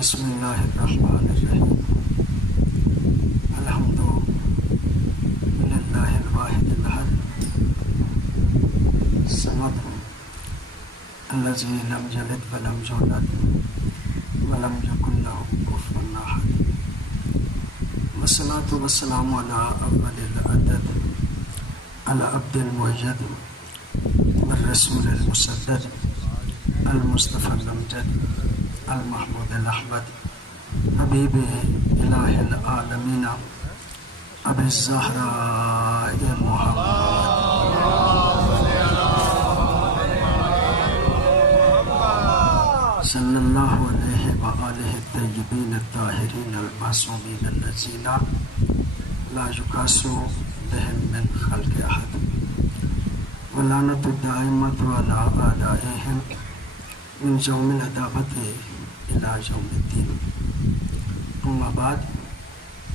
بسم اللہ الرحمن الرحیم الحمد للہ الواحد الاحد الصمد الذی لم یلد ولم یولد ولم یکن لہ کفوا احد والصلاۃ والسلام علی اول العدد العبد المؤید والرسول المسدد المصطفى الامجد المحمود الاحمد حبیب الہ العالمین ابی الزہراء محمد صلی اللہ علیہ وآلہ الطیبین الطاہرین المعصومین الذین لا یقاس بهم من خلق احد واللعنۃ الدائمۃ علی اعدائهم من یوم العداوۃ الى یوم الدین. اما بعد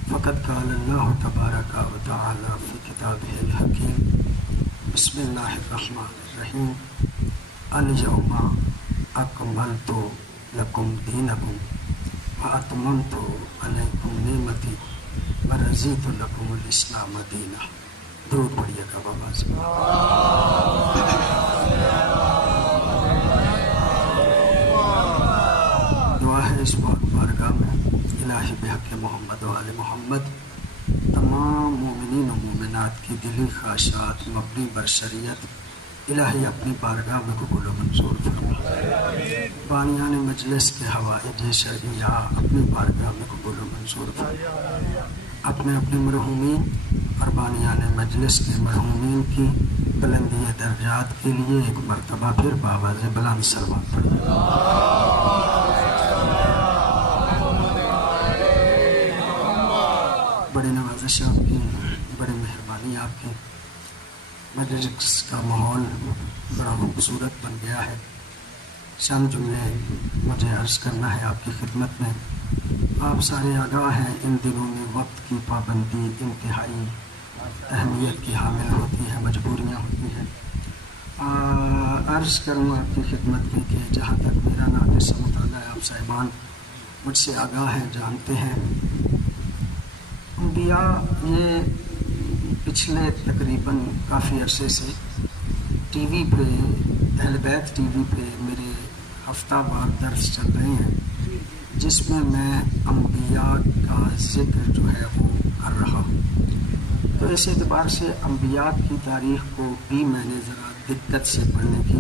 فقد قال اللہ تبارک و تعالی فی کتابہ الحکیم بسم اللہ الرحمن الرحیم الیوم اکملت لکم دینکم واتممت علیکم نعمتی ورضیت لکم الاسلام دینا. درود پڑھیے گا بابا سے. دعا ہے اس بارگاہ میں الہی بحق محمد و آل محمد تمام مومنین و مومنات کی دلی خواہشات مبنی بر شریعت الہی اپنی بارگاہ میں قبول و منظور فرما. بانیان مجلس کے حوائج شرعیہ اپنی بارگاہ میں قبول و منظور فرما. اپنے اپنے مرحومین اور بانیان مجلس کے مرحومین کی بلندی درجات کے لیے ایک مرتبہ پھر بآواز بلند سلوات پڑھیں. بڑی نوازش آپ کی، بڑی مہربانی آپ کی. مجلس کا ماحول بڑا خوبصورت بن گیا ہے. چند جملے مجھے عرض کرنا ہے آپ کی خدمت میں. آپ سارے آگاہ ہیں ان دنوں میں وقت کی پابندی انتہائی اہمیت کی حامل ہوتی ہے، مجبوریاں ہوتی ہیں. عرض کروں آپ کی خدمت میں کہ جہاں تک میرا ناقص مطالعہ ہے، آپ صاحبان مجھ سے آگاہ ہیں، جانتے ہیں. انبیاء یہ پچھلے تقریباً کافی عرصے سے ٹی وی پہ، اہل بیت ٹی وی پہ میرے ہفتہ وار درس چل رہے ہیں جس میں میں انبیاء کا ذکر جو ہے وہ کر رہا ہوں. تو اس اعتبار سے انبیاء کی تاریخ کو بھی میں نے ذرا دقت سے پڑھنے کی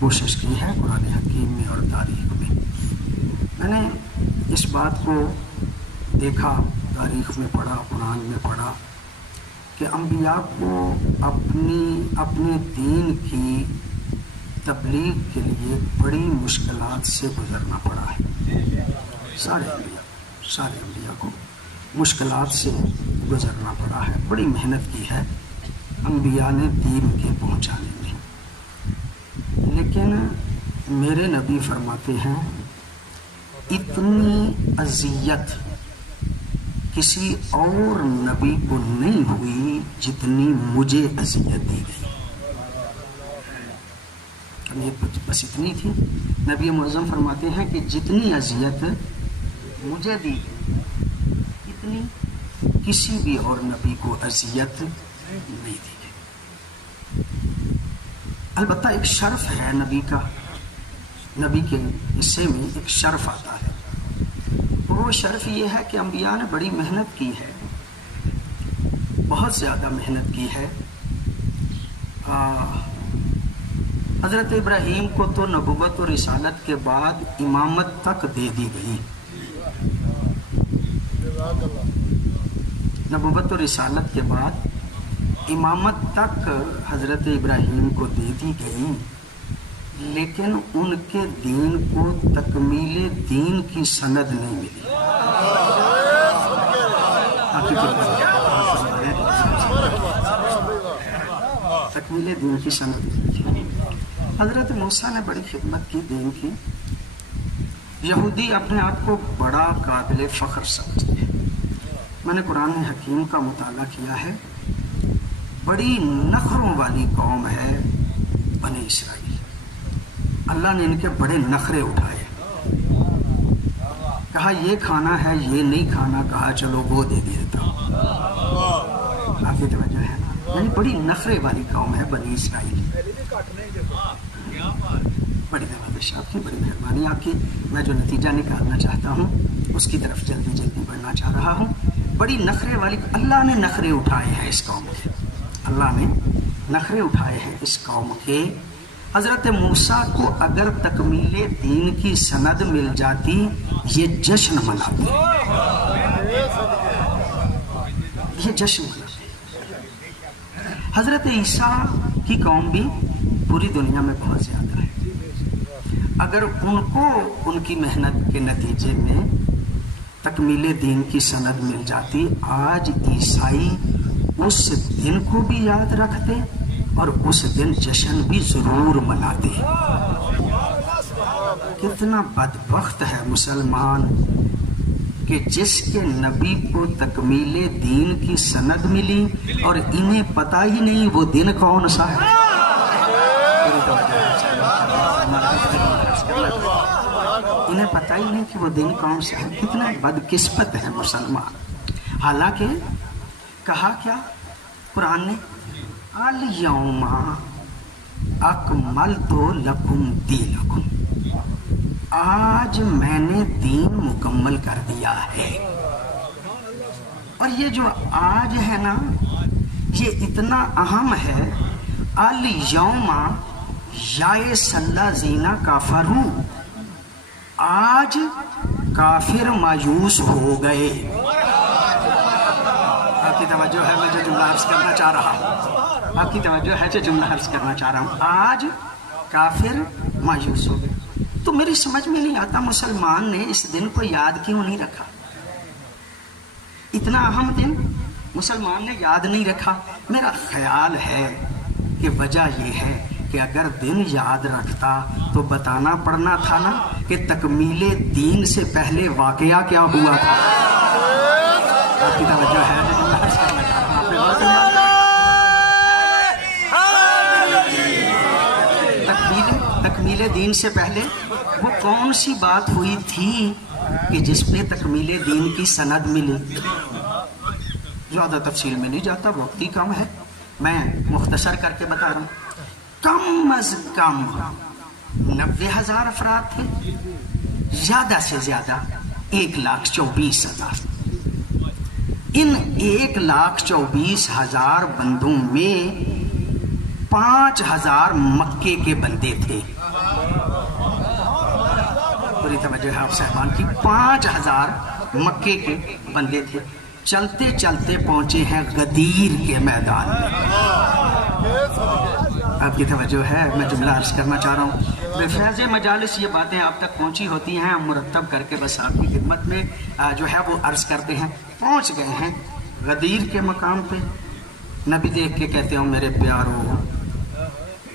کوشش کی ہے قرآن حکیم میں اور تاریخ میں. میں نے اس بات کو دیکھا، تاریخ میں پڑھا، قرآن میں پڑھا کہ انبیاء کو اپنے دین کی تبلیغ کے لیے بڑی مشکلات سے گزرنا پڑا ہے. سارے انبیاء کو مشکلات سے گزرنا پڑا ہے، بڑی محنت کی ہے انبیاء نے دین کے پہنچانے میں. لیکن میرے نبی فرماتے ہیں اتنی اذیت کسی اور نبی کو نہیں ہوئی جتنی مجھے اذیت دی گئی. یہ بس اتنی تھی. نبی معظم فرماتے ہیں کہ جتنی اذیت مجھے دی گئی اتنی کسی بھی اور نبی کو اذیت نہیں دی گئی. البتہ ایک شرف ہے نبی کا، نبی کے حصے میں ایک شرف آتا ہے. وہ شرف یہ ہے کہ انبیاء نے بڑی محنت کی ہے، بہت زیادہ محنت کی ہے. حضرت ابراہیم کو تو نبوت و رسالت کے بعد امامت تک دے دی گئی. نبوت و رسالت کے بعد امامت تک حضرت ابراہیم کو دے دی گئی، لیکن ان کے دین کو تکمیل دین کی سند نہیں ملی. تکمیل دین کی سند. حضرت موسیٰ نے بڑی خدمت کی دین کی. یہودی اپنے آپ کو بڑا قابل فخر سمجھتے ہیں. میں نے قرآن حکیم کا مطالعہ کیا ہے، بڑی نخروں والی قوم ہے بنی اسرائیل. اللہ نے ان کے بڑے نخرے اٹھائے. کہا یہ کھانا ہے یہ نہیں کھانا، کہا چلو وہ دے دیتا ہوں. آپ کی توجہ ہے نا، یعنی بڑی نخرے والی قوم ہے بنی اسرائیل. بڑی زبردست، آپ کی بڑی مہربانی. آپ کی میں جو نتیجہ نکالنا چاہتا ہوں اس کی طرف جلدی جلدی بڑھنا چاہ رہا ہوں. بڑی نخرے والی، اللہ نے نخرے اٹھائے ہیں اس قوم کے، اللہ نے نخرے اٹھائے ہیں اس قوم کے. حضرت موسیٰ کو اگر تکمیل دین کی سند مل جاتی یہ جشن مناتے، یہ جشن مناتے. حضرت عیسیٰ کی قوم بھی پوری دنیا میں بہت زیادہ ہے. اگر ان کو ان کی محنت کے نتیجے میں تکمیل دین کی سند مل جاتی، آج عیسائی اس دن کو بھی یاد رکھتے اور اس دن جشن بھی ضرور مناتے. کتنا بدبخت ہے مسلمان کہ جس کے نبی کو تکمیل دین کی سند ملی اور انہیں پتہ ہی نہیں وہ دن کون سا ہے. انہیں پتہ ہی نہیں کہ وہ دن کون سا ہے. کتنا بدقسمت ہے مسلمان. حالانکہ کہا کیا قرآن نے، الیوم اکملت لکم دینکم، آج میں نے دین مکمل کر دیا ہے. اور یہ جو آج ہے نا یہ اتنا اہم ہے. الیوم یا صلی زینا کافرو، آج کافر مایوس ہو گئے. آپ کی توجہ ہے، میں جو جملہ عرض کرنا چاہ رہا ہوں، آپ کی توجہ ہے جو جملہ عرض کرنا چاہ رہا ہوں، آج کافر مایوس ہو گئے. تو میری سمجھ میں نہیں آتا مسلمان نے اس دن کو یاد کیوں نہیں رکھا. اتنا اہم دن مسلمان نے یاد نہیں رکھا. میرا خیال ہے کہ وجہ یہ ہے کہ اگر دن یاد رکھتا تو بتانا پڑنا تھا نا کہ تکمیل دین سے پہلے واقعہ کیا ہوا تھا. آپ کی توجہ ہے، تکمیل دین سے پہلے وہ کون سی بات ہوئی تھی کہ جس پہ تکمیل دین کی سند ملی. زیادہ تفصیل میں نہیں جاتا، وقت ہی کم ہے، میں مختصر کر کے بتا رہا ہوں. کم از کم 90,000 افراد تھے، زیادہ سے زیادہ 1,24,000. ان 1,24,000 بندوں میں 5,000 مکے کے بندے تھے. پوری توجہ ہے آپ صاحبان کی، 5,000 مکے کے بندے تھے. چلتے چلتے پہنچے ہیں غدیر کے میدان میں. آپ کی توجہ ہے، میں جملہ عرض کرنا چاہ رہا ہوں. بے فیض مجالس یہ باتیں آپ تک پہنچی ہوتی ہیں، ہم مرتب کر کے بس آپ کی خدمت میں جو ہے وہ عرض کرتے ہیں. پہنچ گئے ہیں غدیر کے مقام پہ. نبی دیکھ کے کہتے ہوں میرے پیاروں،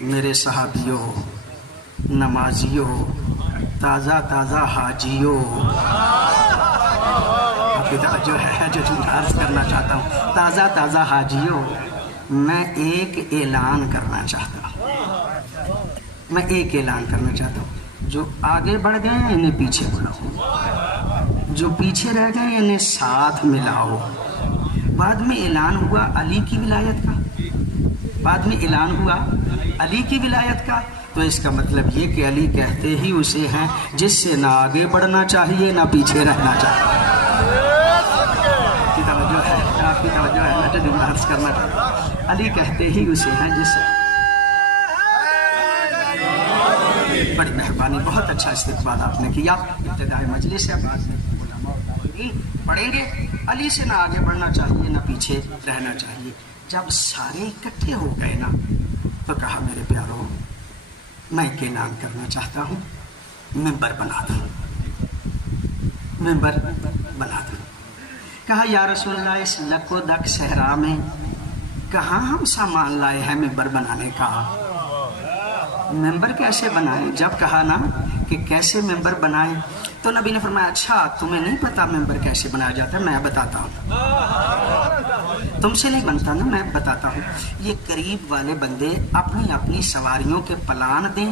میرے صحابیوں، نمازیوں، تازہ تازہ حاجیوں. آپ کی توجہ ہے جو عرض کرنا چاہتا ہوں، تازہ تازہ حاجیوں، میں ایک اعلان کرنا چاہتا ہوں. میں ایک اعلان کرنا چاہتا ہوں. جو آگے بڑھ گئے ہیں انہیں پیچھے بڑھاؤ، جو پیچھے رہ گئے ہیں انہیں ساتھ ملاؤ. بعد میں اعلان ہوا علی کی ولایت کا، بعد میں اعلان ہوا علی کی ولایت کا. تو اس کا مطلب یہ کہ علی کہتے ہی اسے ہیں جس سے نہ آگے بڑھنا چاہیے نہ پیچھے رہنا چاہیے. آپ کی توجہ ہے، آپ کی توجہ ہے، میں جو عرض کرنا چاہتا ہوں، علی کہتے ہی اسے ہیں جس سے. بڑی مہربانی، بہت اچھا استقبال آپ نے کیا. ابتدائی مجلس ہے، بعد میں علماء پڑھیں گے. علی سے نہ آگے بڑھنا چاہیے نہ پیچھے رہنا چاہیے. جب سارے اکٹھے ہو گئے نا تو کہا میرے پیاروں میں ایک اعلان کرنا چاہتا ہوں، ممبر بنا دوں، ممبر بنا دوں. کہا یا رسول اللہ اس لک و دک صحرا میں کہاں ہم سامان لائے ہیں ممبر بنانے کا. ممبر کیسے بنائیں؟ جب کہا نا کہ کیسے ممبر بنائیں تو نبی نے فرمایا اچھا تمہیں نہیں پتا ممبر کیسے بنایا جاتا ہے، میں بتاتا ہوں. تم سے نہیں بنتا نا، میں بتاتا ہوں. یہ قریب والے بندے اپنی اپنی سواریوں کے پلان دیں،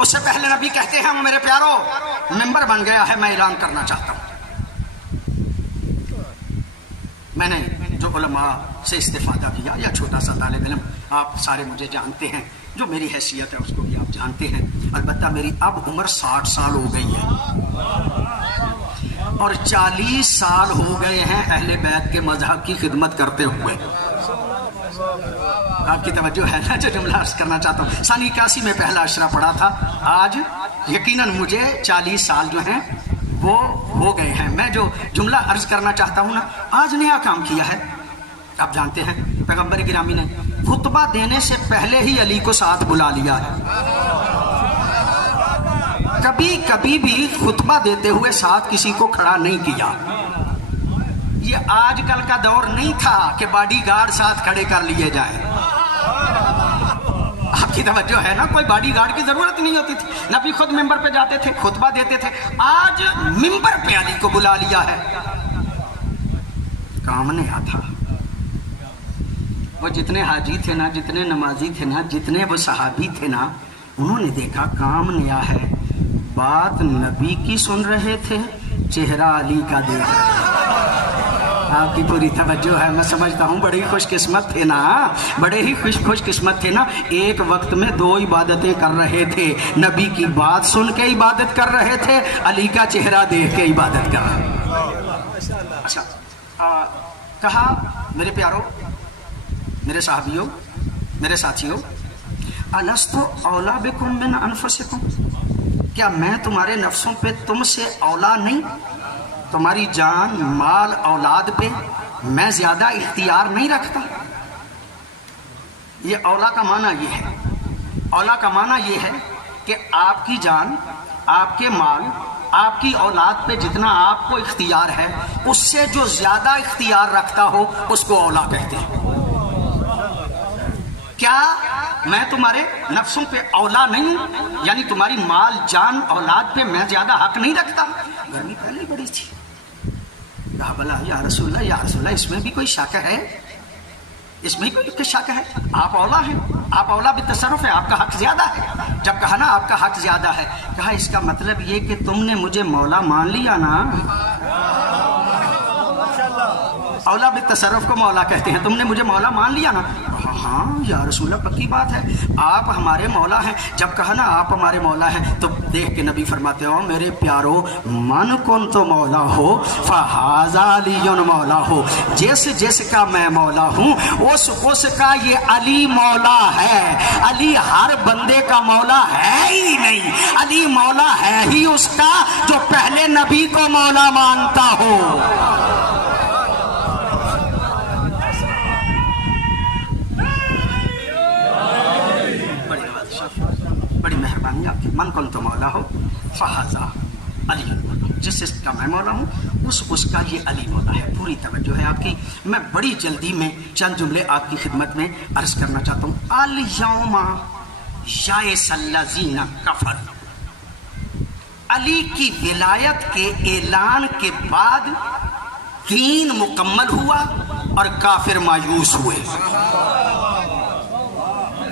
اس سے پہلے نبی کہتے ہیں وہ میرے پیارو منبر بن گیا ہے، میں اعلان کرنا چاہتا ہوں. میں نے جو علماء سے استفادہ کیا، یا چھوٹا سا طالب علم، آپ سارے مجھے جانتے ہیں، جو میری حیثیت ہے اس کو بھی آپ جانتے ہیں. البتہ میری اب عمر 60 سال ہو گئی ہے اور 40 سال ہو گئے ہیں اہل بیت کے مذہب کی خدمت کرتے ہوئے. آپ کی توجہ ہے نا جو جملہ عرض کرنا چاہتا ہوں. سن 81 میں پہلا اشرا پڑھا تھا، آج یقیناً مجھے 40 سال جو ہیں وہ ہو گئے ہیں. میں جو جملہ عرض کرنا چاہتا ہوں نا، آج نیا کام کیا ہے. آپ جانتے ہیں پیغمبر گرامی نے خطبہ دینے سے پہلے ہی علی کو ساتھ بلا لیا ہے. کبھی بھی خطبہ دیتے ہوئے ساتھ کسی کو کھڑا نہیں کیا. یہ آج کل کا دور نہیں تھا کہ باڈی گارڈ ساتھ کھڑے کر لیے جائیں. آپ کی توجہ ہے نا، کوئی باڈی گارڈ کی ضرورت نہیں ہوتی تھی. نبی خود ممبر پہ جاتے تھے، خطبہ دیتے تھے. آج ممبر پہ علی کو بلا لیا ہے. کام نیا تھا. وہ جتنے حاجی تھے نا، جتنے نمازی تھے نا، جتنے وہ صحابی تھے نا، انہوں نے دیکھا کام نیا ہے. بات نبی کی سن رہے تھے، چہرہ علی کا دیکھ رہے تھے. آپ کی پوری توجہ ہے. میں سمجھتا ہوں بڑے ہی خوش قسمت تھے نا، بڑے ہی خوش قسمت تھے نا. ایک وقت میں 2 عبادتیں کر رہے تھے. نبی کی بات سن کے عبادت کر رہے تھے، علی کا چہرہ دیکھ کے عبادت کر رہے تھے. اچھا کہا میرے پیارو، میرے صحابیوں، میرے ساتھیوں، الست اولا بکم من انفسکم، کیا میں تمہارے نفسوں پہ تم سے اولا نہیں؟ تمہاری جان، مال، اولاد پہ میں زیادہ اختیار نہیں رکھتا؟ یہ اولا کا معنی یہ ہے، اولا کا معنی یہ ہے کہ آپ کی جان، آپ کے مال، آپ کی اولاد پہ جتنا آپ کو اختیار ہے، اس سے جو زیادہ اختیار رکھتا ہو اس کو اولا کہتے ہیں. کیا میں تمہارے نفسوں پہ اولا نہیں ہوں؟ یعنی تمہاری مال، جان، اولاد پہ میں زیادہ حق نہیں رکھتا؟ گرمی پہلے بڑی تھی. کہا بلا یا رسول اللہ، یا رسول اللہ، اس میں بھی کوئی شک ہے؟ اس میں کوئی شک ہے؟ آپ اولا ہیں، آپ اولا بالتصرف ہے، آپ کا حق زیادہ ہے. جب کہا نا آپ کا حق زیادہ ہے، کہا اس کا مطلب یہ کہ تم نے مجھے مولا مان لیا نا. اولا بالتصرف کو مولا کہتے ہیں. تم نے مجھے مولا مان لیا نا. ہاں یا رسول اللہ، پکی بات ہے، آپ ہمارے مولا ہیں. جب کہا نا آپ ہمارے مولا ہیں، تو دیکھ کے نبی فرماتے ہو میرے پیارو، من کن تو مولا ہو فہذا علی مولا ہو. جس کا میں مولا ہوں اس کا یہ علی مولا ہے. علی ہر بندے کا مولا ہے ہی نہیں. علی مولا ہے ہی اس کا جو پہلے نبی کو مولا مانتا ہو. بڑی مہربانی آپ کی. من کن تو مولا ہو فہذا علی مولا، جس کا میں مولا ہوں اس کا یہ علی مولا ہے. پوری توجہ ہے آپ کی. میں بڑی جلدی میں چند جملے آپ کی خدمت میں عرض کرنا چاہتا ہوں. الیوم یئس الذین کفروا، علی کی ولایت کے اعلان کے بعد دین مکمل ہوا اور کافر مایوس ہوئے.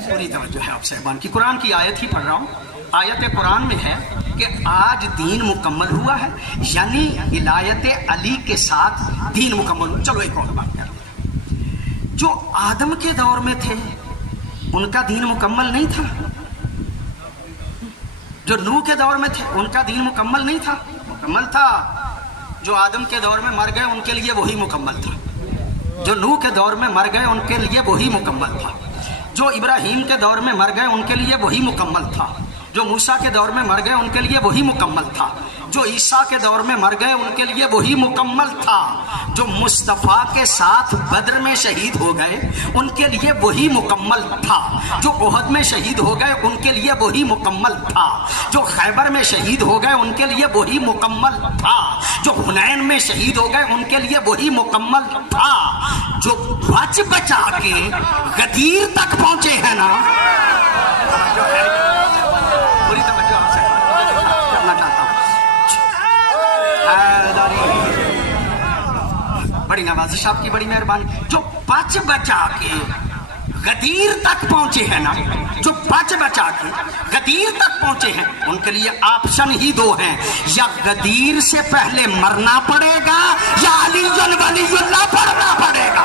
پوری توجہ ہے آپ صاحبان کی. قرآن کی آیت ہی پڑھ رہا ہوں. آیت قرآن میں ہے کہ آج دین مکمل ہوا ہے، یعنی ولایت علی کے ساتھ دین مکمل ہوا. چلو ایک اور بات کر لیں. جو آدم کے دور میں تھے ان کا دین مکمل نہیں تھا. جو نوح کے دور میں تھے ان کا دین مکمل نہیں تھا. مکمل تھا. جو آدم کے دور میں مر گئے ان کے لیے وہی مکمل تھا. جو نوح کے دور میں مر گئے ان کے لیے وہی مکمل تھا. جو ابراہیم کے دور میں مر گئے ان کے لیے وہی مکمل تھا. جو موسیٰ کے دور میں مر گئے ان کے لیے وہی مکمل تھا. جو عیسیٰ کے دور میں مر گئے ان کے لیے وہی مکمل تھا. جو مصطفیٰ کے ساتھ بدر میں شہید ہو گئے ان کے لیے وہی مکمل تھا. جو احد میں شہید ہو گئے ان کے لیے وہی مکمل تھا. جو خیبر میں شہید ہو گئے ان کے لیے وہی مکمل تھا. جو حنین میں شہید ہو گئے ان کے لیے وہی مکمل تھا. جو بچ بچا کے غدیر تک پہنچے ہیں نا، پوری توجہ آپ سے کرنا چاہتا ہوں. بڑی نوازش آپ کی، بڑی مہربانی. جو بچ بچا کے غدیر تک پہنچے ہیں نا، جو بچ بچا کے غدیر تک پہنچے ہیں، ان کے لیے آپشن ہی دو ہیں، یا غدیر سے پہلے مرنا پڑے گا یا علی ولی اللہ پڑھنا پڑے گا۔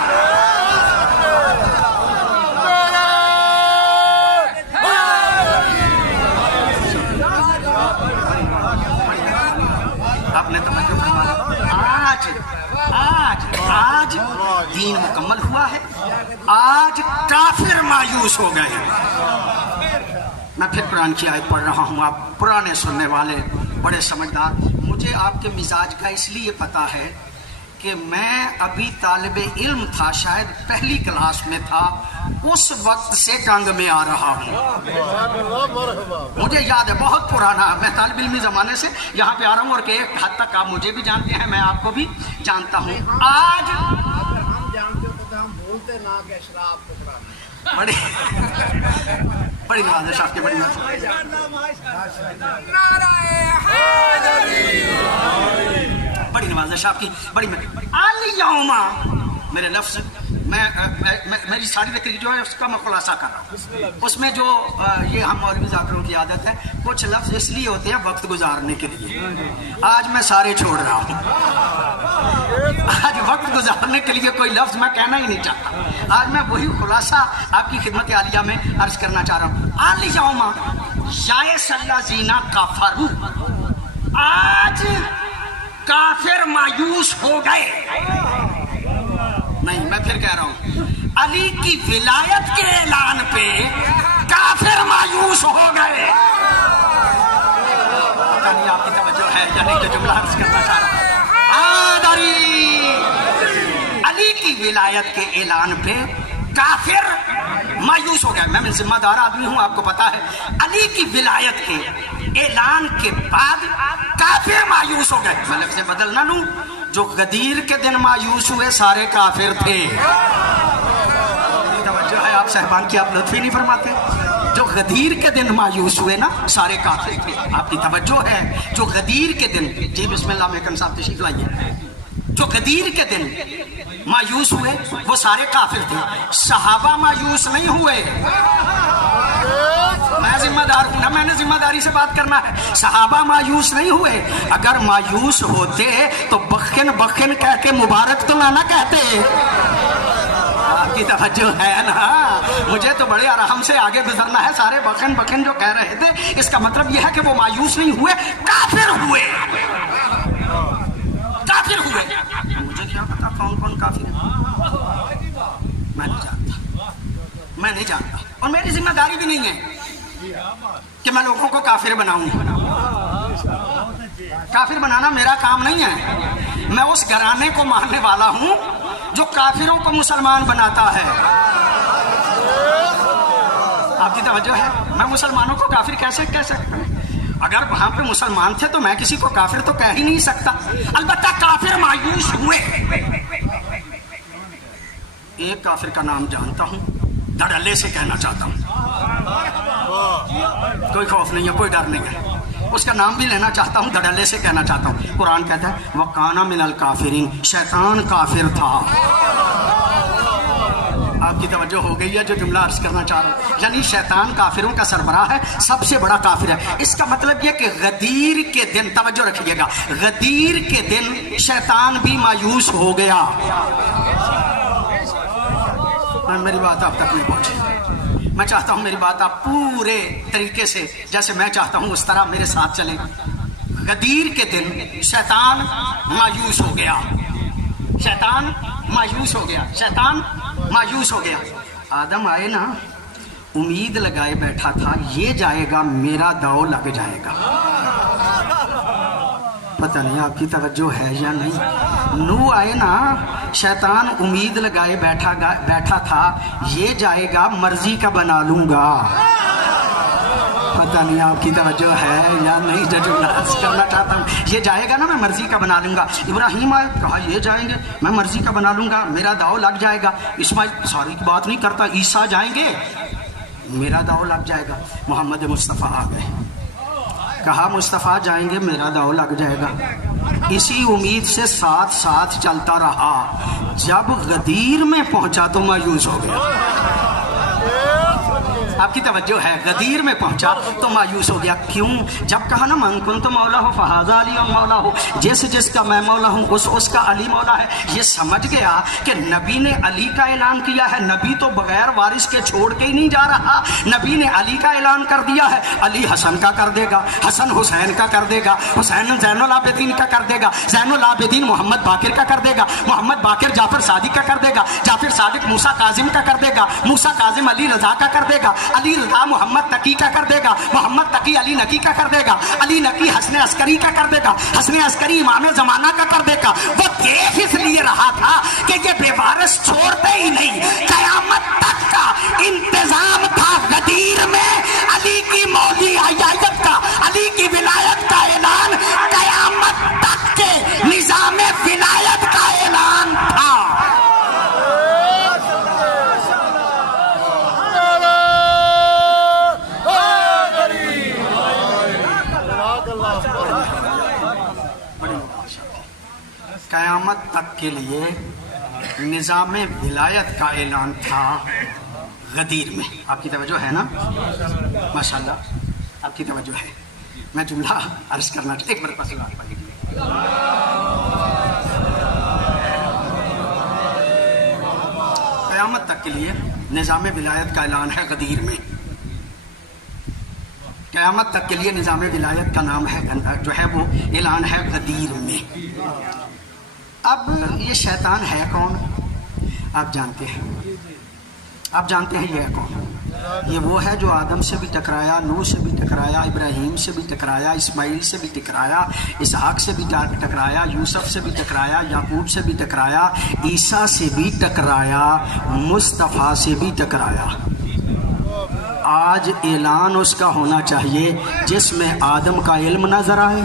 آپ نے توجہ فرمایا، آج دین مکمل ہوا ہے، آج کافر مایوس ہو گئے ہیں۔ میں پھر قرآن کی آیت پڑھ رہا ہوں، آپ پرانے سننے والے بڑے سمجھدار، مجھے آپ کے مزاج کا اس لیے پتا ہے کہ میں ابھی طالب علم تھا، شاید پہلی کلاس میں تھا، اس وقت سے جنگ میں آ رہا ہوں، مجھے یاد ہے، بہت پرانا، میں طالب علمی زمانے سے یہاں پہ آ رہا ہوں، اور کہ ایک حد تک آپ مجھے بھی جانتے ہیں، میں آپ کو بھی جانتا ہوں۔ آج ہم جانتے ہوتے تو ہم بھولتے نہ کہ شراب پکڑا بڑی نوازش آپ کی، بڑی نوازش، بڑی نوازش آپ کی، بڑی الیوم، میرے لفظ میری ساری تقریر جو ہے اس کا میں خلاصہ کر رہا ہوں، اس میں جو یہ ہم مولوی ذاکروں کی عادت ہے، کچھ لفظ اس لیے ہوتے ہیں وقت گزارنے کے لیے، آج میں سارے چھوڑ رہا ہوں، آج وقت گزارنے کے لیے کوئی لفظ میں کہنا ہی نہیں چاہتا، آج میں وہی خلاصہ آپ کی خدمت عالیہ میں عرض کرنا چاہ رہا ہوں۔ الیوم یائس الذین کفروا، آج کافر مایوس ہو گئے، نہیں میں پھر کہہ رہا ہوں، علی کی ولایت کے اعلان پہ کافر مایوس ہو گئے، یعنی آپ کی توجہ ہے، یعنی کہ جملہ عرض کرنا چاہ رہا ہوں، علی کی ولایت کے اعلان پہ کافر مایوس ہو گیا۔ میں ذمہ دار آدمی ہوں، آپ کو پتا ہے، علی کی ولایت کے اعلان کے بعد کافر مایوس ہو گئے، میں لفظ بدل نہ لوں، جو غدیر کے دن مایوس ہوئے سارے کافر تھے، توجہ ہے آپ صاحبان کی، آپ لطفی نہیں فرماتے، جو غدیر کے دن مایوس ہوئے نا سارے کافر تھے، آپ کی توجہ ہے، جو غدیر کے دن، جی بسم اللہ میکن صاحب تشریف لائیے، جو غدیر کے دن مایوس ہوئے وہ سارے کافر تھے، صحابہ مایوس نہیں ہوئے، میں ذمہ دار ہوں نا، میں نے ذمہ داری سے بات کرنا ہے، صحابہ مایوس نہیں ہوئے، اگر مایوس ہوتے تو بخن بخن کہہ کے مبارک تو نہ کہتے، آپ کی توجہ ہے نا، مجھے تو بڑے آرام سے آگے گزرنا ہے، سارے بخن بخن جو کہہ رہے تھے، اس کا مطلب یہ ہے کہ وہ مایوس نہیں ہوئے، کافر ہوئے، کافر ہوئے، مجھے کیا پتا کون کون کافر ہے، میں نہیں جانتا، اور میری ذمہ داری بھی نہیں ہے کہ میں لوگوں کو کافر بناؤں، کافر بنانا میرا کام نہیں ہے، میں اس گھرانے کو ماننے والا ہوں جو کافروں کو مسلمان بناتا ہے، آپ کی توجہ ہے، میں مسلمانوں کو کافر کیسے کہہ سکتا ہوں؟ اگر وہاں پہ مسلمان تھے تو میں کسی کو کافر تو کہہ ہی نہیں سکتا، البتہ کافر مایوس ہوئے، ایک کافر کا نام جانتا ہوں، دھڑلے سے کہنا چاہتا ہوں، کوئی خوف نہیں ہے، کوئی ڈر نہیں ہے، اس کا نام بھی لینا چاہتا ہوں، دھڑلے سے کہنا چاہتا ہوں، قرآن کہتا ہے وَقَانَ مِنَ الْكَافِرِينَ، شیطان کافر تھا، آپ کی توجہ ہو گئی ہے جو جملہ عرض کرنا چاہ رہا ہوں، یعنی شیطان کافروں کا سربراہ ہے، سب سے بڑا کافر ہے، اس کا مطلب یہ کہ غدیر کے دن، توجہ رکھیے گا، غدیر کے دن شیطان بھی مایوس ہو گیا، میری بات آپ تک نہیں پہنچی، میں چاہتا ہوں میری بات آپ پورے طریقے سے جیسے میں چاہتا ہوں اس طرح میرے ساتھ چلیں، غدیر کے دن شیطان مایوس ہو گیا، شیطان مایوس ہو گیا، شیطان مایوس ہو گیا، آدم آئے نا، امید لگائے بیٹھا تھا یہ جائے گا میرا داؤ لگ جائے گا، پتہ نہیں آپ کی توجہ ہے یا نہیں، نو آئے نا، شیطان امید لگائے بیٹھا تھا یہ جائے گا مرضی کا بنا لوں گا، پتہ نہیں آپ کی توجہ ہے یا نہیں، جو جملہ عرض کرنا چاہتا ہوں، یہ جائے گا نا میں مرضی کا بنا لوں گا، ابراہیم آئے کہا یہ جائیں گے میں مرضی کا بنا لوں گا، میرا داؤ لگ جائے گا، اسماعیل ساری کی بات نہیں کرتا، عیسیٰ جائیں گے میرا داؤ لگ جائے گا، محمد مصطفیٰ آ گئے، کہا مصطفیٰ جائیں گے میرا داؤ لگ جائے گا، اسی امید سے ساتھ ساتھ چلتا رہا، جب غدیر میں پہنچا تو مایوس ہو گیا، آپ کی توجہ ہے، غدیر میں پہنچا تو مایوس ہو گیا. کیوں؟ جب کہا نا من کنت مولا ہو فہذا علی مولا ہو، جس کا میں مولا ہوں اس کا علی مولا ہے. یہ سمجھ گیا کہ نبی نے علی کا اعلان کیا ہے. نبی تو بغیر وارث کے چھوڑ کے ہی نہیں جا رہا. نبی نے علی کا اعلان کر دیا ہے، علی حسن کا کر دے گا، حسن حسین کا کر دے گا، حسین زین العابدین کا کر دے گا، زین العابدین محمد باقر کا کر دے گا، محمد باقر جعفر صادق کا کر دے گا، جعفر صادق موسیٰ کاظم کا کر دے گا، موسیٰ کاظم علی رضا کا کر دے گا، علی رضا محمد تقی کا کر دے گا، محمد تقی علی نقی کا کر دے گا، علی نقی حسن عسکری کا کر دے گا، حسن عسکری امام زمانہ کا کر دے گا. وہ دیکھ اس لیے رہا تھا کہ یہ بے وارث چھوڑتے ہی نہیں. قیامت تک کا انتظام تھا غدیر میں علی کی مولیت کا، علی کی ولایت کا اعلان. قیامت تک کے نظام ولایت کا اعلان تھا. قیامت تک کے لیے نظام ولایت کا اعلان تھا غدیر میں. آپ کی توجہ ہے نا؟ ماشاءاللہ آپ کی توجہ ہے. میں جملہ عرض کرنا چاہتا، ایک مرتبہ صلوات پڑھ لیجیے. قیامت تک کے لیے نظام ولایت کا اعلان ہے غدیر میں. قیامت تک کے لیے نظام ولایت کا نام ہے جو ہے وہ اعلان ہے غدیر میں. اب یہ شیطان ہے کون؟ آپ جانتے ہیں، آپ جانتے ہیں یہ ہے کون؟ یہ وہ ہے جو آدم سے بھی ٹکرایا، نوح سے بھی ٹکرایا، ابراہیم سے بھی ٹکرایا، اسماعیل سے بھی ٹکرایا، اسحاق سے بھی ٹکرایا، یوسف سے بھی ٹکرایا، یعقوب سے بھی ٹکرایا، عیسیٰ سے بھی ٹکرایا، مصطفیٰ سے بھی ٹکرایا. آج اعلان اس کا ہونا چاہیے جس میں آدم کا علم نظر آئے،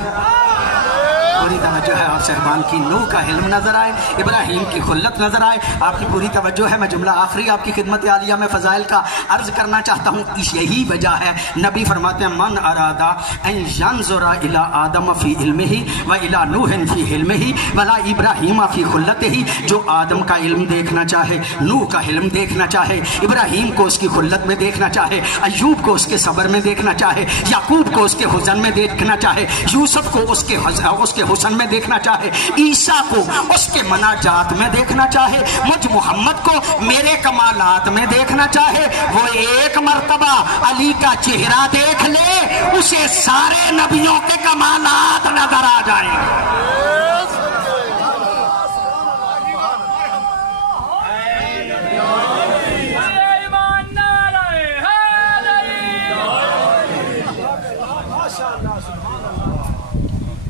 پوری توجہ ہے آپ صاحبان کی، نوح کا علم نظر آئے، ابراہیم کی خلت نظر آئے. آپ کی پوری توجہ ہے. میں جملہ آخری آپ کی خدمت عالیہ میں فضائل کا عرض کرنا چاہتا ہوں. یہی وجہ ہے نبی فرماتے ہیں من ارادہ ان ینظر الی آدم فی علمہ و الی نوح فی علمہ ولا ابراہیم فی خلتہ. جو آدم کا علم دیکھنا چاہے، نوح کا علم دیکھنا چاہے، ابراہیم کو اس کی خلت میں دیکھنا چاہے، ایوب کو اس کے صبر میں دیکھنا چاہے، یعقوب کو اس کے حزن میں دیکھنا چاہے، یوسف کو اس کے حسن میں دیکھنا چاہے، عیسیٰ کو اس کے مناجات میں دیکھنا چاہے، مجھ محمد کو میرے کمالات میں دیکھنا چاہے، وہ ایک مرتبہ علی کا چہرہ دیکھ لے، اسے سارے نبیوں کے کمالات نظر آ جائیں.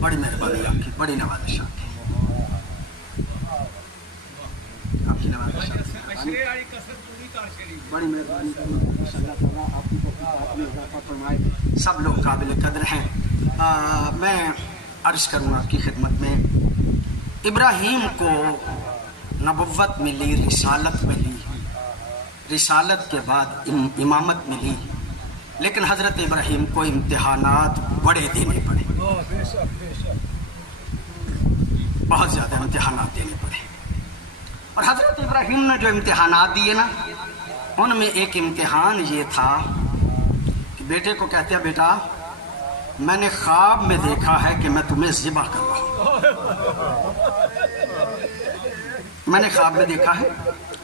بڑی مہربانی آپ کی، بڑی نوازش آپ کی، آپ کی نوازش بڑی مہربانی. آپ کی اضافہ فرمائے. سب لوگ قابل قدر ہیں. میں عرض کروں آپ کی خدمت میں، ابراہیم کو نبوت ملی، رسالت ملی، رسالت کے بعد امامت ملی، لیکن حضرت ابراہیم کو امتحانات بڑے دینے پڑے، بہت زیادہ امتحانات دینے پڑے. اور حضرت ابراہیم نے جو امتحانات دیے نا، ان میں ایک امتحان یہ تھا کہ بیٹے کو کہتے ہیں بیٹا میں نے خواب میں دیکھا ہے کہ میں تمہیں ذبح کر رہا ہوں. میں نے خواب میں دیکھا ہے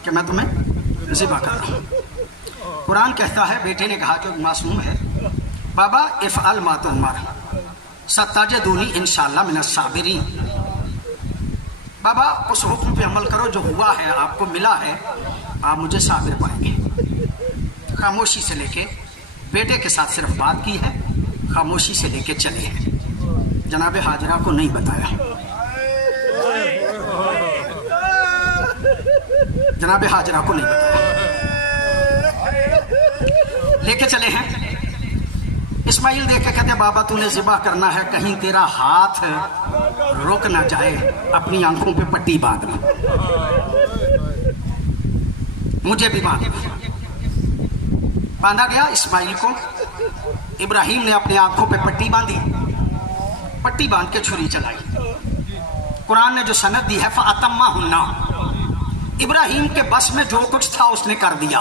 کہ میں تمہیں ذبح کر رہا ہوں. قرآن کہتا ہے، بیٹے نے کہا جو معصوم ہے، بابا افعل ما تؤمر ستجدونی انشاءاللہ من الصابرین. بابا اس حکم پہ عمل کرو جو ہوا ہے، آپ کو ملا ہے، آپ مجھے صابر پائیں گے. خاموشی سے لے کے بیٹے کے ساتھ صرف بات کی ہے، خاموشی سے لے کے چلے ہیں. جناب حاجرہ کو نہیں بتایا، جناب حاجرہ کو نہیں بتایا، لے کے چلے ہیں. اسماعیل دیکھ کے کہتے ہیں بابا تو نے ذبح کرنا ہے، کہیں تیرا ہاتھ رک نہ جائے، اپنی آنکھوں پہ پٹی باندھنا، مجھے بھی باندھنا. باندھا گیا اسماعیل کو. ابراہیم نے اپنے آنکھوں پہ پٹی باندھی، پٹی باندھ کے چھری چلائی. قرآن نے جو سند دی ہے فَأَتَمَّهُنَّ، ابراہیم کے بس میں جو کچھ تھا اس نے کر دیا.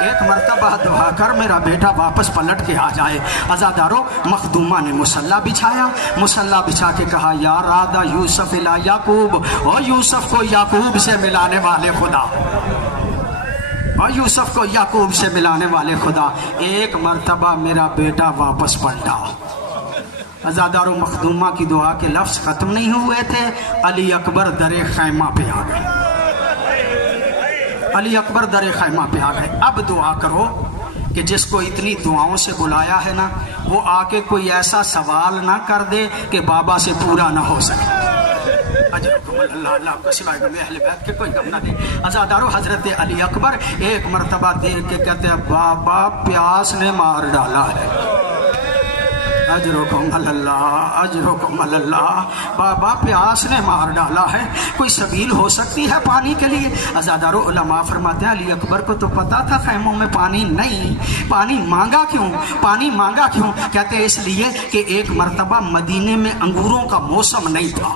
ایک مرتبہ دعا کر میرا بیٹا واپس پلٹ کے آ جائے. عزادارو مخدومہ نے مسلح بچھایا. مسلح بچھا کے کہا یا رادہ یوسف الی یعقوب، اور یوسف کو یعقوب سے ملانے والے خدا، اور یوسف کو یعقوب سے ملانے والے خدا. ایک مرتبہ میرا بیٹا واپس پلٹا. عزادارو مخدومہ کی دعا کے لفظ ختم نہیں ہوئے تھے، علی اکبر در خیمہ پہ آ گئے. علی اکبر در خیمہ پہ آ گئے. اب دعا کرو کہ جس کو اتنی دعاؤں سے بلایا ہے نا، وہ آ کے کوئی ایسا سوال نہ کر دے کہ بابا سے پورا نہ ہو سکے. اجرکم اللہ، اللہ کو سوائے گا اہل بیت کے کوئی غم نہ دے. عزادارو حضرت علی اکبر ایک مرتبہ دیکھ کے کہتے ہیں بابا پیاس نے مار ڈالا ہے. اجرکم اللہ، اجرکم اللہ، بابا پیاس نے مار ڈالا ہے، کوئی سبیل ہو سکتی ہے پانی کے لیے؟ عزادارو علماء فرماتے ہیں علی اکبر کو تو پتا تھا خیموں میں پانی نہیں. پانی مانگا کیوں؟ پانی مانگا کیوں؟ کہتے ہیں اس لیے کہ ایک مرتبہ مدینے میں انگوروں کا موسم نہیں تھا،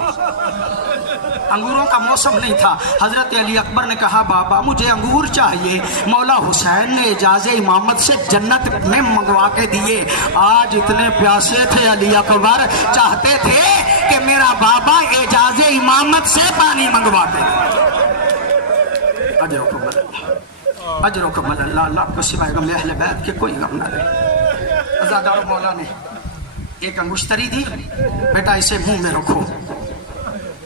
انگوروں کا موسم نہیں تھا. حضرت علی اکبر نے کہا بابا مجھے انگور چاہیے. مولا حسین نے اعجاز امامت سے جنت میں منگوا کے دیے. آج اتنے پیاسے تھے علی اکبر، چاہتے تھے کہ میرا بابا اعجاز امامت سے پانی منگوا کے دے. اجرکم اللہ، اجرکم اللہ، اللہ کو سوائے غم اہل بیت کے کوئی غم نہ دے. عزادارو مولا نے ایک انگشتری دی، بیٹا اسے منہ میں رکھو.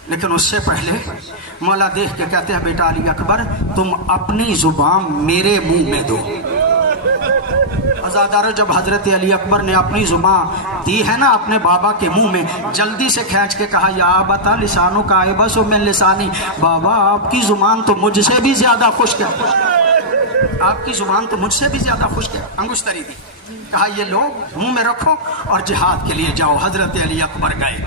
لیکن اس سے پہلے مولا دیکھ کے کہتے ہیں بیٹا علی اکبر تم اپنی زبان میرے منہ میں دو. عزادارو جب حضرت علی اکبر نے اپنی زبان دی ہے نا اپنے بابا کے منہ میں، جلدی سے کھینچ کے کہا یا بتا لسانو کا بس من لسانی، بابا آپ کی زبان تو مجھ سے بھی زیادہ خشک ہے، آپ کی زبان تو مجھ سے بھی زیادہ خشک ہے. انگشتری دی، کہا یہ لو منہ میں رکھو اور جہاد کے لیے جاؤ. حضرت علی اکبر گئے.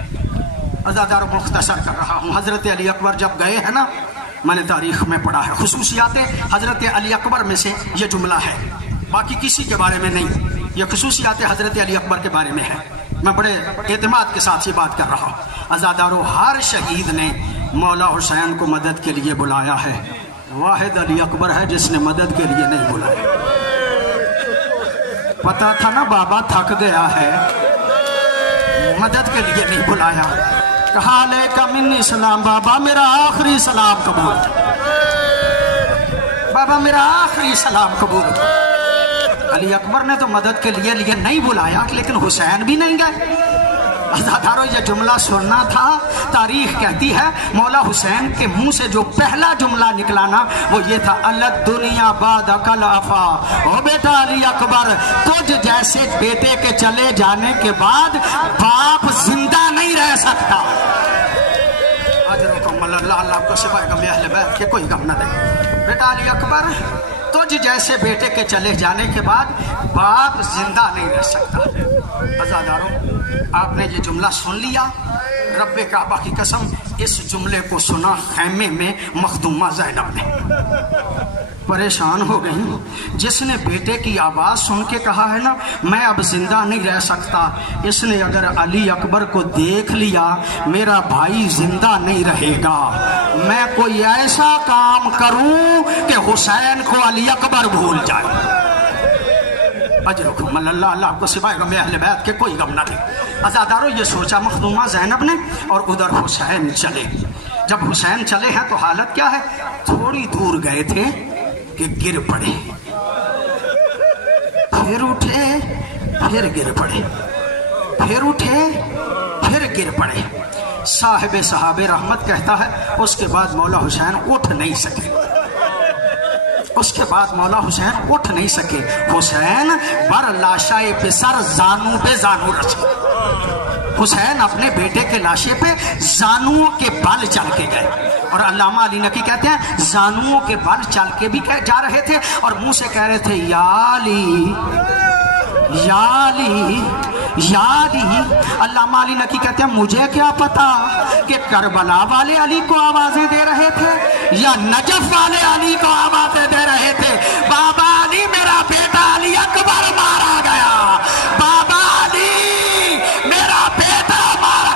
عزادارو مختصر کر رہا ہوں. حضرت علی اکبر جب گئے ہیں نا، میں نے تاریخ میں پڑھا ہے، خصوصیات حضرت علی اکبر میں سے یہ جملہ ہے، باقی کسی کے بارے میں نہیں، یہ خصوصیات حضرت علی اکبر کے بارے میں ہے. میں بڑے اعتماد کے ساتھ یہ بات کر رہا ہوں. عزادارو ہر شہید نے مولا حسین کو مدد کے لیے بلایا ہے، واحد علی اکبر ہے جس نے مدد کے لیے نہیں بلایا. پتا تھا نا بابا تھک گیا ہے، مدد کے لیے نہیں بلایا. کہا علیکہ منی سلام، بابا میرا آخری سلام قبول، بابا میرا آخری سلام قبول. علی اکبر نے تو مدد کے لیے نہیں بلایا، لیکن حسین بھی نہیں گئے. عزادارو یہ جملہ سننا تھا. تاریخ کہتی ہے مولا حسین کے منہ سے جو پہلا جملہ نکلا نا وہ یہ تھا الگ دنیا بعد عقل افا. او بیٹا علی اکبر تجھ جیسے بیٹے کے چلے جانے کے بعد باپ زندہ نہیں رہ سکتا. اجرکم اللہ، اللہ کو سوائے غم اہل بیت کے کوئی غم نہ دے. بیٹا علی اکبر تجھ جیسے بیٹے کے چلے جانے کے بعد باپ زندہ نہیں رہ سکتا. عزادارو آپ نے یہ جملہ سن لیا. رب کعبہ کی قسم اس جملے کو سنا خیمے میں مخدومہ زینب نے، پریشان ہو گئی. جس نے بیٹے کی آواز سن کے کہا ہے نا میں اب زندہ نہیں رہ سکتا، اس نے اگر علی اکبر کو دیکھ لیا میرا بھائی زندہ نہیں رہے گا. میں کوئی ایسا کام کروں کہ حسین کو علی اکبر بھول جائے. اجرکم اللہ، اللہ کو سوائے غم اہل بیت کے کوئی غم نہ دے. عزادارو یہ سوچا مخدومہ زینب نے، اور ادھر حسین چلے. جب حسین چلے ہیں تو حالت کیا ہے؟ تھوڑی دور گئے تھے کہ گر پڑے، پھر اٹھے پھر گر پڑے، پھر اٹھے پھر گر پڑے. صاحب صحاب رحمت کہتا ہے اس کے بعد مولا حسین اٹھ نہیں سکے، اس کے بعد مولا حسین اٹھ نہیں سکے. حسین بر لاشائے پہ سر زانو پہ زانو رسے. حسین اپنے بیٹے کے لاشے پہ زانوؤں کے بل چل کے گئے. اور علامہ علی نقی کہتے ہیں زانوؤں کے بل چل کے بھی جا رہے تھے اور منہ سے کہہ رہے تھے یا علی یا علی یا علی. علامہ علی نقی کہتے ہیں مجھے کیا پتا کہ کربلا والے علی کو آوازیں دے رہے تھے یا نجف والے علی کو آوازیں دے رہے تھے. بابا علی میرا بیٹا علی اکبر مارا گیا، بابا علی میرا بیٹا مارا.